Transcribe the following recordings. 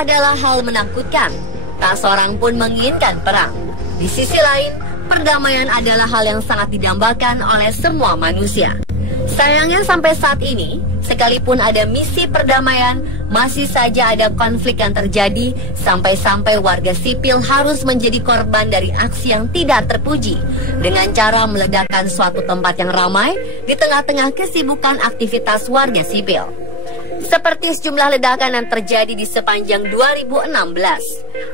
adalah hal menakutkan. Tak seorang pun menginginkan perang. Di sisi lain, perdamaian adalah hal yang sangat didambakan oleh semua manusia. Sayangnya sampai saat ini, sekalipun ada misi perdamaian, masih saja ada konflik yang terjadi sampai-sampai warga sipil harus menjadi korban dari aksi yang tidak terpuji dengan cara meledakkan suatu tempat yang ramai di tengah-tengah kesibukan aktivitas warga sipil. Seperti sejumlah ledakan yang terjadi di sepanjang 2016.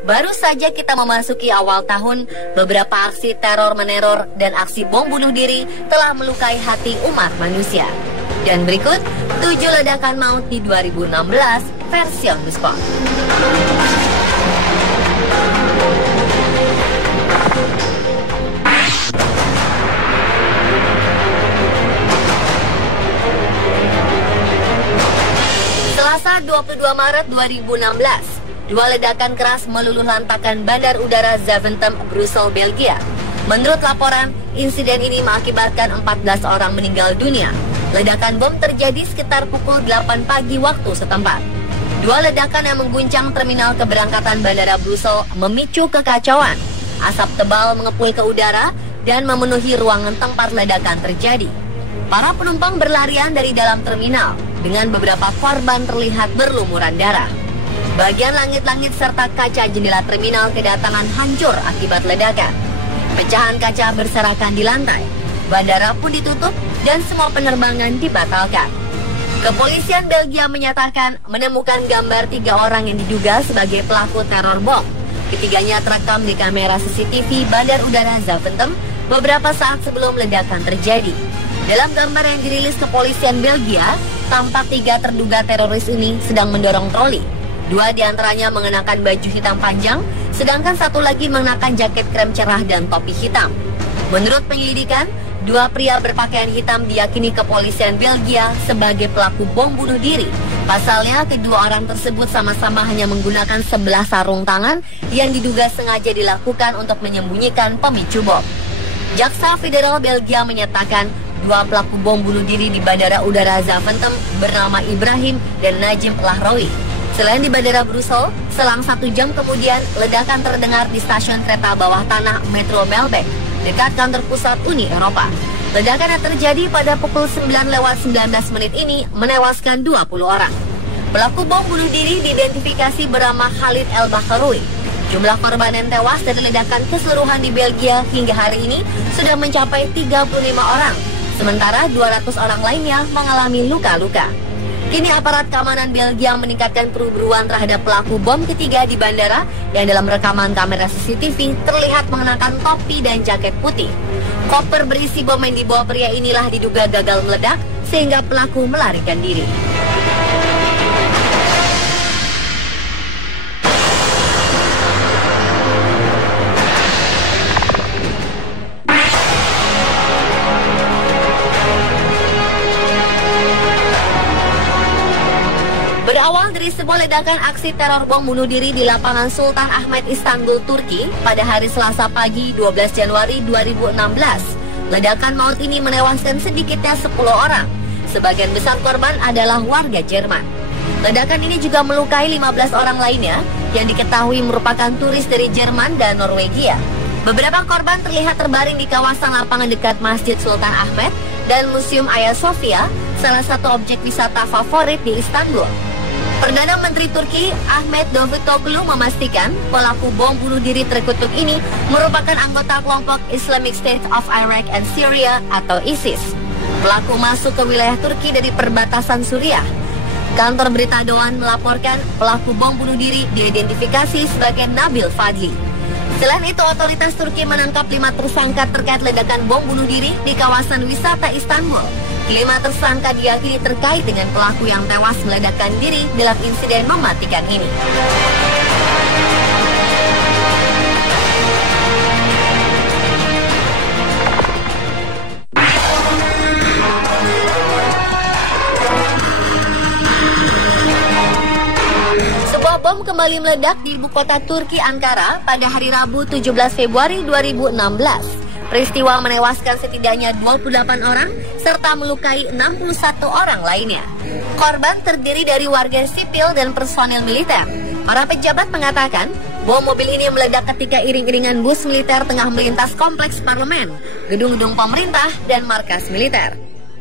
Baru saja kita memasuki awal tahun, beberapa aksi teror meneror dan aksi bom bunuh diri telah melukai hati umat manusia. Dan berikut 7 ledakan maut di 2016 versi on the spot. Selasa 22 Maret 2016, 2 ledakan keras meluluh lantakan Bandar Udara Zaventem, Brussel, Belgia. Menurut laporan, insiden ini mengakibatkan 14 orang meninggal dunia. Ledakan bom terjadi sekitar pukul 8 pagi waktu setempat. 2 ledakan yang mengguncang terminal keberangkatan Bandara Brussel memicu kekacauan. Asap tebal mengepul ke udara dan memenuhi ruangan tempat ledakan terjadi. Para penumpang berlarian dari dalam terminal dengan beberapa korban terlihat berlumuran darah. Bagian langit-langit serta kaca jendela terminal kedatangan hancur akibat ledakan. Pecahan kaca berserakan di lantai. Bandara pun ditutup dan semua penerbangan dibatalkan. Kepolisian Belgia menyatakan menemukan gambar 3 orang yang diduga sebagai pelaku teror bom. Ketiganya terekam di kamera CCTV Bandar Udara Zaventem beberapa saat sebelum ledakan terjadi. Dalam gambar yang dirilis kepolisian Belgia, tampak 3 terduga teroris ini sedang mendorong troli. 2 diantaranya mengenakan baju hitam panjang, sedangkan 1 lagi mengenakan jaket krem cerah dan topi hitam. Menurut penyelidikan, 2 pria berpakaian hitam diyakini kepolisian Belgia sebagai pelaku bom bunuh diri. Pasalnya, kedua orang tersebut sama-sama hanya menggunakan 11 sarung tangan yang diduga sengaja dilakukan untuk menyembunyikan pemicu bom. Jaksa Federal Belgia menyatakan 2 pelaku bom bunuh diri di Bandara Udara Zaventem bernama Ibrahim dan Najim Lahraoui. Selain di Bandara Brussel, selang 1 jam kemudian ledakan terdengar di stasiun kereta bawah tanah Metro Melbeek dekat kantor pusat Uni Eropa. Ledakan yang terjadi pada pukul 9:19 ini menewaskan 20 orang. Pelaku bom bunuh diri diidentifikasi bernama Khalid El Bakharoui. Jumlah korban yang tewas dari ledakan keseluruhan di Belgia hingga hari ini sudah mencapai 35 orang. Sementara 200 orang lainnya mengalami luka-luka. Kini aparat keamanan Belgia meningkatkan perburuan terhadap pelaku bom ketiga di bandara yang dalam rekaman kamera CCTV terlihat mengenakan topi dan jaket putih. Koper berisi bom yang dibawa pria inilah diduga gagal meledak sehingga pelaku melarikan diri. Berawal dari sebuah ledakan aksi teror bom bunuh diri di lapangan Sultan Ahmet Istanbul, Turki pada hari Selasa pagi 12 Januari 2016. Ledakan maut ini menewaskan sedikitnya 10 orang. Sebagian besar korban adalah warga Jerman. Ledakan ini juga melukai 15 orang lainnya yang diketahui merupakan turis dari Jerman dan Norwegia. Beberapa korban terlihat terbaring di kawasan lapangan dekat Masjid Sultan Ahmet dan Museum Hagia Sophia, salah satu objek wisata favorit di Istanbul. Perdana Menteri Turki Ahmet Davutoglu memastikan pelaku bom bunuh diri terkutuk ini merupakan anggota kelompok Islamic State of Iraq and Syria atau ISIS. Pelaku masuk ke wilayah Turki dari perbatasan Suriah. Kantor berita Doğan melaporkan pelaku bom bunuh diri diidentifikasi sebagai Nabil Fadli. Selain itu, otoritas Turki menangkap 5 tersangka terkait ledakan bom bunuh diri di kawasan wisata Istanbul. 5 tersangka diyakini terkait dengan pelaku yang tewas meledakkan diri dalam insiden mematikan ini. Sebuah bom kembali meledak di ibu kota Turki, Ankara, pada hari Rabu 17 Februari 2016. Peristiwa menewaskan setidaknya 28 orang serta melukai 61 orang lainnya. Korban terdiri dari warga sipil dan personil militer. Para pejabat mengatakan, bom mobil ini meledak ketika iring-iringan bus militer tengah melintas kompleks parlemen, gedung-gedung pemerintah, dan markas militer.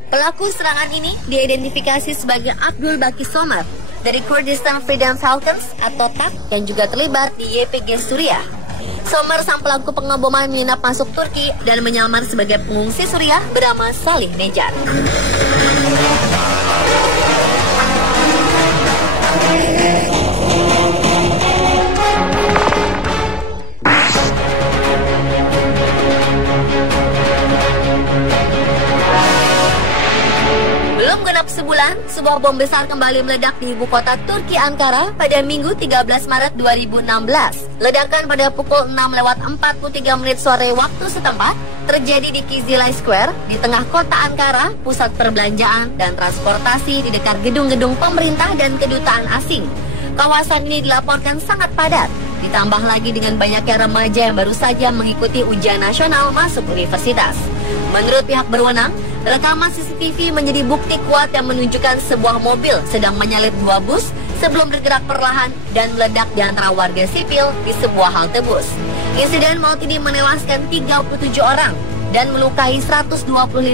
Pelaku serangan ini diidentifikasi sebagai Abdul Baki Sommer dari Kurdistan Freedom Falcons atau TAF yang juga terlibat di YPG Suriah. Sommer, sang pelaku pengeboman, menginap masuk Turki dan menyamar sebagai pengungsi Suriah bernama Salih Nejar. Belum genap sebulan, sebuah bom besar kembali meledak di ibu kota Turki, Ankara, pada Minggu 13 Maret 2016. Ledakan pada pukul 6:43 sore waktu setempat terjadi di Kizilay Square, di tengah kota Ankara, pusat perbelanjaan dan transportasi di dekat gedung-gedung pemerintah dan kedutaan asing. Kawasan ini dilaporkan sangat padat, ditambah lagi dengan banyaknya remaja yang baru saja mengikuti ujian nasional masuk universitas. Menurut pihak berwenang, rekaman CCTV menjadi bukti kuat yang menunjukkan sebuah mobil sedang menyalip dua bus sebelum bergerak perlahan dan meledak di antara warga sipil di sebuah halte bus. Insiden maut ini menewaskan 37 orang dan melukai 125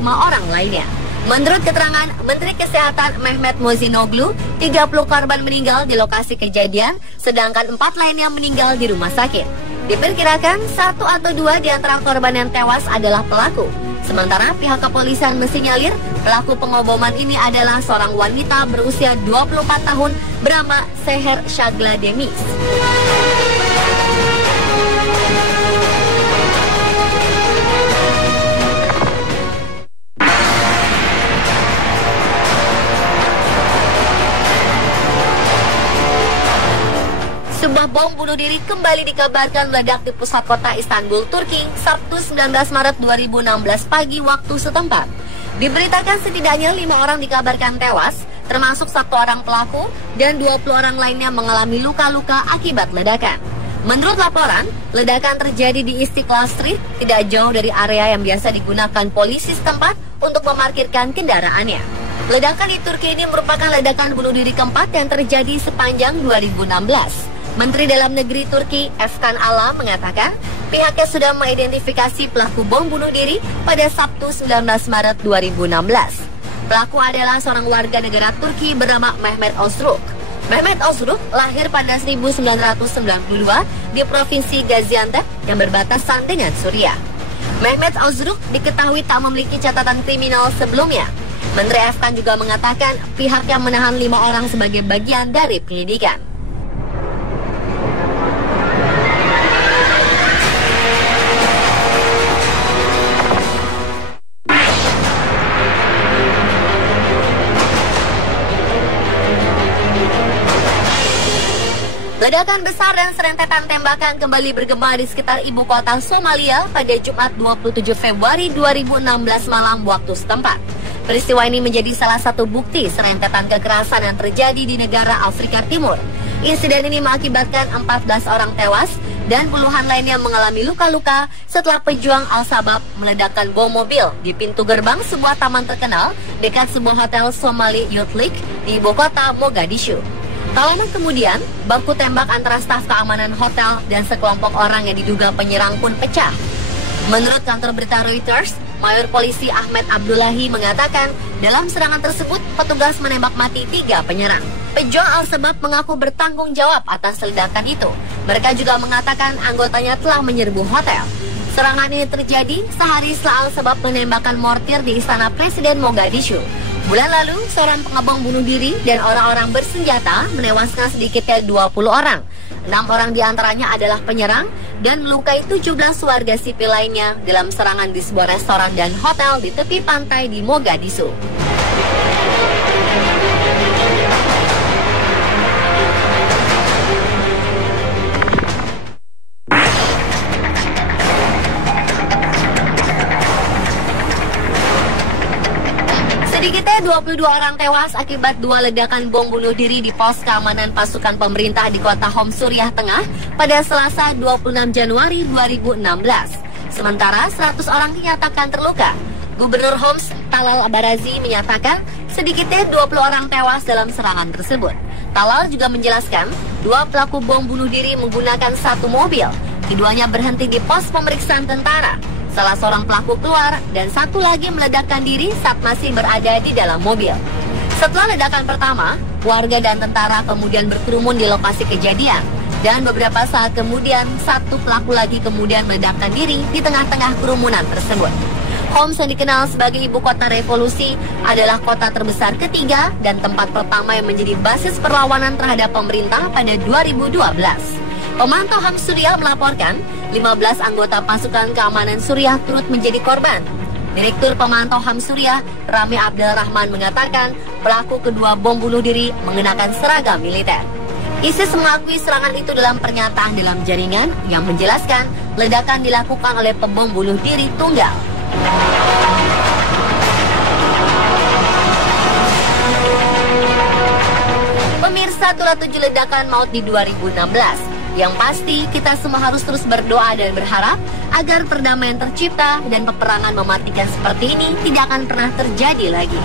orang lainnya. Menurut keterangan Menteri Kesehatan Mehmet Mozinoglu, 30 korban meninggal di lokasi kejadian, sedangkan 4 lainnya meninggal di rumah sakit. Diperkirakan 1 atau 2 di antara korban yang tewas adalah pelaku. Sementara pihak kepolisian mensinyalir pelaku pengoboman ini adalah seorang wanita berusia 24 tahun bernama Seher Shagla Demis. Sebuah bom bunuh diri kembali dikabarkan meledak di pusat kota Istanbul, Turki, Sabtu 19 Maret 2016 pagi waktu setempat. Diberitakan setidaknya 5 orang dikabarkan tewas, termasuk 1 orang pelaku, dan 20 orang lainnya mengalami luka-luka akibat ledakan. Menurut laporan, ledakan terjadi di Istiqlal Street, tidak jauh dari area yang biasa digunakan polisi setempat untuk memarkirkan kendaraannya. Ledakan di Turki ini merupakan ledakan bunuh diri keempat yang terjadi sepanjang 2016. Menteri Dalam Negeri Turki, Efkan Ala, mengatakan pihaknya sudah mengidentifikasi pelaku bom bunuh diri pada Sabtu 19 Maret 2016. Pelaku adalah seorang warga negara Turki bernama Mehmet Ozruk. Mehmet Ozruk lahir pada 1992 di Provinsi Gaziantep yang berbatasan dengan Suriah. Mehmet Ozruk diketahui tak memiliki catatan kriminal sebelumnya. Menteri Efkan juga mengatakan pihaknya menahan 5 orang sebagai bagian dari penyidikan. Ledakan besar dan serentetan tembakan kembali bergema di sekitar ibu kota Somalia pada Jumat 27 Februari 2016 malam waktu setempat. Peristiwa ini menjadi salah satu bukti serentetan kekerasan yang terjadi di negara Afrika Timur. Insiden ini mengakibatkan 14 orang tewas dan puluhan lainnya mengalami luka-luka setelah pejuang Al-Shabaab meledakkan bom mobil di pintu gerbang sebuah taman terkenal dekat sebuah hotel Somali Youth League di ibu kota Mogadishu. Tak lama kemudian, baku tembak antara staf keamanan hotel dan sekelompok orang yang diduga penyerang pun pecah. Menurut kantor berita Reuters, Mayor Polisi Ahmed Abdullahi mengatakan dalam serangan tersebut petugas menembak mati 3 penyerang. Pejuang Al-Shabaab mengaku bertanggung jawab atas ledakan itu. Mereka juga mengatakan anggotanya telah menyerbu hotel. Serangan ini terjadi sehari setelah Al-Shabaab menembakkan mortir di istana Presiden Mogadishu. Bulan lalu, seorang pengebom bunuh diri dan orang-orang bersenjata menewaskan sedikitnya 20 orang. 6 orang diantaranya adalah penyerang dan melukai 17 warga sipil lainnya dalam serangan di sebuah restoran dan hotel di tepi pantai di Mogadishu. Sedikitnya 22 orang tewas akibat 2 ledakan bom bunuh diri di pos keamanan pasukan pemerintah di kota Homs, Suriah Tengah pada Selasa 26 Januari 2016. Sementara 100 orang dinyatakan terluka. Gubernur Homs, Talal Barazi, menyatakan sedikitnya 20 orang tewas dalam serangan tersebut. Talal juga menjelaskan Dua pelaku bom bunuh diri menggunakan satu mobil. Keduanya berhenti di pos pemeriksaan tentara. Salah seorang pelaku keluar dan satu lagi meledakkan diri saat masih berada di dalam mobil. Setelah ledakan pertama, warga dan tentara kemudian berkerumun di lokasi kejadian. Dan beberapa saat kemudian, satu pelaku lagi kemudian meledakkan diri di tengah-tengah kerumunan tersebut. Homs yang dikenal sebagai ibu kota revolusi adalah kota terbesar ketiga dan tempat pertama yang menjadi basis perlawanan terhadap pemerintah pada 2012. Pemantau HAM Suriah melaporkan 15 anggota pasukan keamanan Suriah turut menjadi korban. Direktur Pemantau HAM Suriah, Rami Abdel Rahman mengatakan pelaku kedua bom bunuh diri mengenakan seragam militer. ISIS mengakui serangan itu dalam pernyataan dalam jaringan yang menjelaskan ledakan dilakukan oleh pembom bunuh diri tunggal. Pemirsa, itulah 7 ledakan maut di 2016. Yang pasti, kita semua harus terus berdoa dan berharap agar perdamaian tercipta dan peperangan mematikan seperti ini tidak akan pernah terjadi lagi.